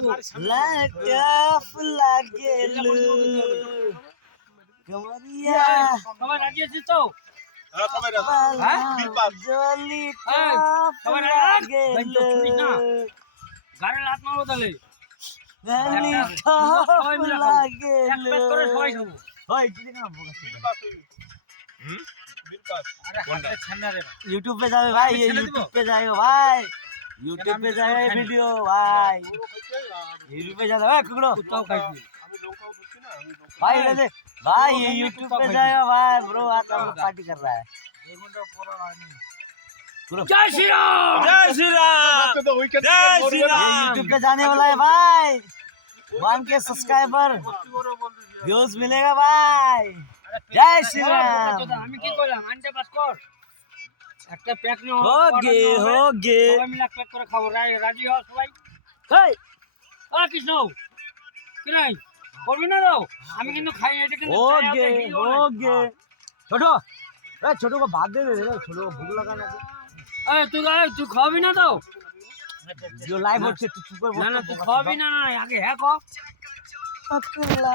लाटा फुला गेलू कमरिया সবাই রাজি আছিস তো জলি সবাই फुला রাজি गेलू গাড়ি লাত মারবো তাহলে लाटा फुला এক প্যাক করে गेलू সবাই খাবো ओए कितने का बोगा আরে হাতে ছান্না রে यूट्यूब पे जाओ भाई ये यूट्यूब पे जाएगा भाई यूट्यूब पे जाएगा ये वीडियो भाई यूट्यूब पे जाओ भाई कुकड़ो কুত্তাও খাইছি भाई ले भाई ये यूट्यूब पे जाएगा भाई ब्रो आज हम लोग पार्टी कर रहा है জয় শ্রীরাম जय श्री राम जय श्री ये राम यूट्यूब पे जाने वाला है भाई 1K सब्सक्राइबर व्यूज मिलेगा भाई जय श्री राम আমি কি করলাম আনতে পাস কর একটা প্যাক নিয়ে हो गे সবাই মিলে এক প্যাক করে খাবো রাজি হও সবাই हे কৃষ্ণ কি নাই করবি না দাও আমি কিন্তু খাই এটা কিন্তু हो गे छोटो ए छोटो को भाग दे रे छोटो को भूख लगा ना তুই খাবি না দাও जो लाइव होচ্ছে तू चुप कर না না তুই খাবি না না আগে হ্যাঁ কর अकला